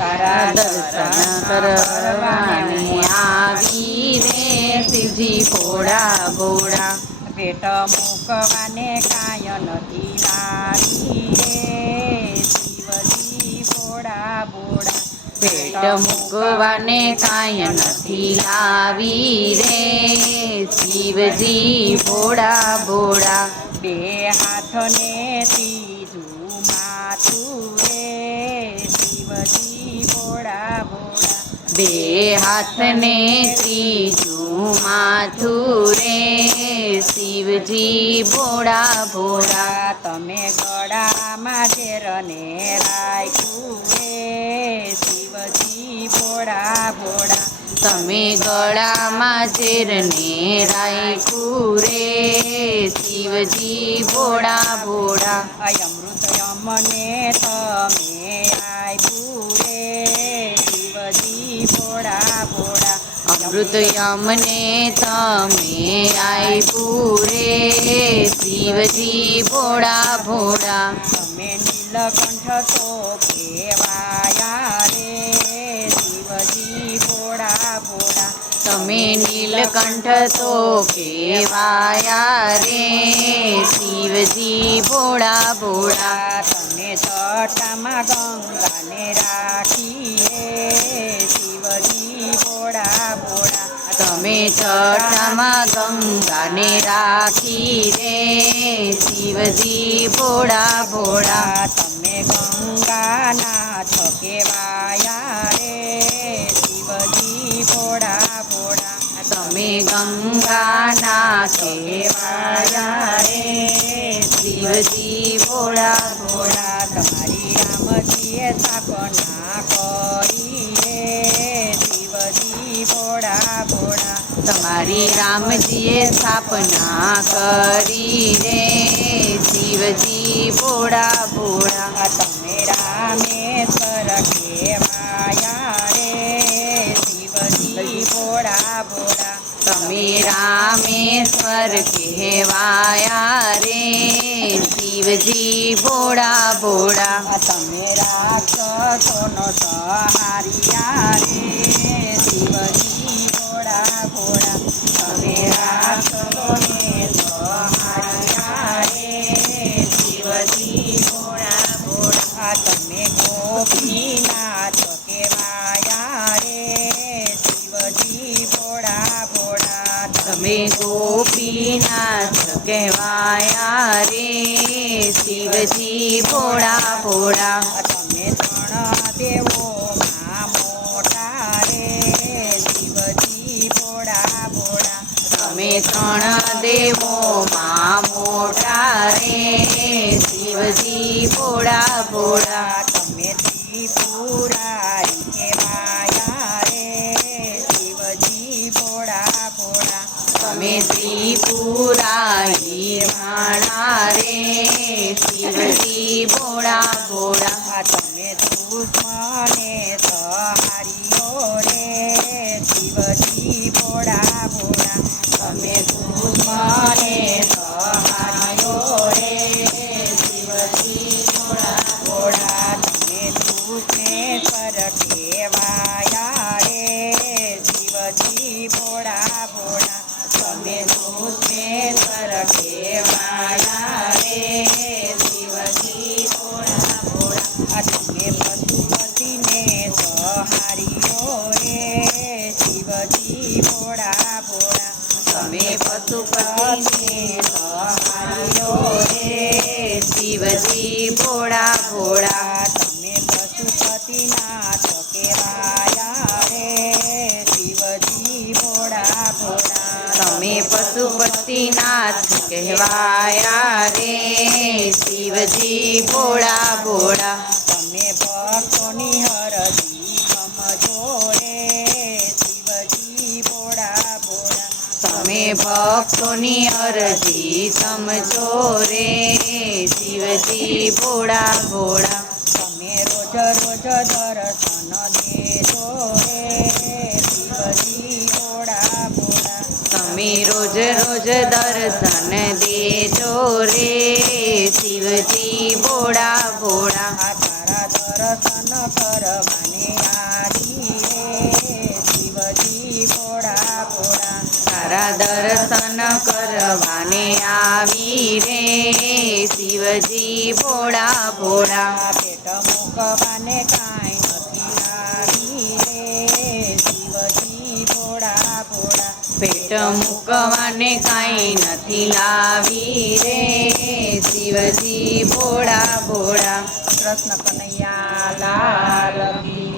તારા દર્શન કરવાને આવી રે શિવજી ભોળા ભોળા પેટ મૂકવાને કાય નથી લાવી રે શિવજી ભોળા ભોળા પેટ મૂકવાને કાય નથી લાવી રે શિવજી ભોળા ભોળા બે હાથને ત્રીજું માથું રે, શિવજી ભોળા ભોળા. બે હાથને ત્રીજું માથું રે, શિવજી ભોળા ભોળા. તમે ગળામાં ઝેરને રાખ્યું રે, શિવજી ભોળા ભોળા. તમે ગળામાં ઝેરને રાખ્યું રે શિવજી ભોળા ભોળા. અમૃત અમને તમે આપ્યું રે શિવજી ભોળા ભોળા. અમૃત યમને તમે આપ્યું રે શિવજી ભોળા ભોળા. તમે નીલકંઠ તો કેવાયા તમે નીલકંઠ તો કેવાયા રે. શિવજી ભોળા ભોળા, તમે જટામાં ગંગાને રાખી રે શિવજી ભોળા ભોળા, તમે છઠામાં ગંગાને રાખી રે શિવજી ભોળા ભોળા, તમે ગંગાના છો કેવાયા તમે ગંગાના કહેવાયા રે શિવજી ભોળા ભોળા ભોળા તમારી રામજીએ સ્થાપના કરી રે શિવજી ભોળા ભોળા તમારી રામજીએ સ્થાપના કરી રે શિવજી ભોળા ભોળા આ તમે રામેશ્વર તમે રામેશ્વર કહેવાયા રે શિવજી ભોળા ભોળા આ તમે રાક્ષસોનો સહારિયા ગોપીનાથ કહેવાયા રે શિવજી ભોળા ભોળા તમે ત્રણ દેવોમાં મોટા રે શિવજી ભોળા ભોળા તમે ત્રણ દેવોમાં મોટા રે શિવજી ભોળા ભોળા તમે ત્રિપુરારી કેવાયા રે શિવજી ભોળા ભોળા તમે ત્રિપુરારી ભાણા રે શિવજી ભોળા ભોળા. તમે દુશ્મને સહારીઓ રે. શિવજી ભોળા ભોળા. તમે દુશ્મને સહારીઓ રે. શિવજી ભોળા ભોળા. તમે દુશ્મેશ્વર કેવાયા પશુપતિને શિવજી ભોળા તમે પશુપતિનાથ કેવાયા રે શિવજી ભોળા ભોળા તમે પશુપતિનાથ કહેવાયા રે, શિવજી ભોળા ભોળા. भक्तोनी सुनी अरजी समझो रे शिव जी बोड़ा बोड़ा समय रोज रोज दर्शन दे दो रे शिव जी बोड़ा बोड़ा समय रोज रोज दर्शन दे दो रे शिव जी बोड़ा बोड़ा दर्शन करवानी आरी આવી રે. શિવજી ભોળા ભોળા, પેટ મૂકવાને કાંઈ નથી આવી રે. શિવજી ભોળા ભોળા, પેટ મૂકવાને કાંઈ નથી લાવી રે. શિવજી ભોળા ભોળા, કૃષ્ણ કનૈયા લાલ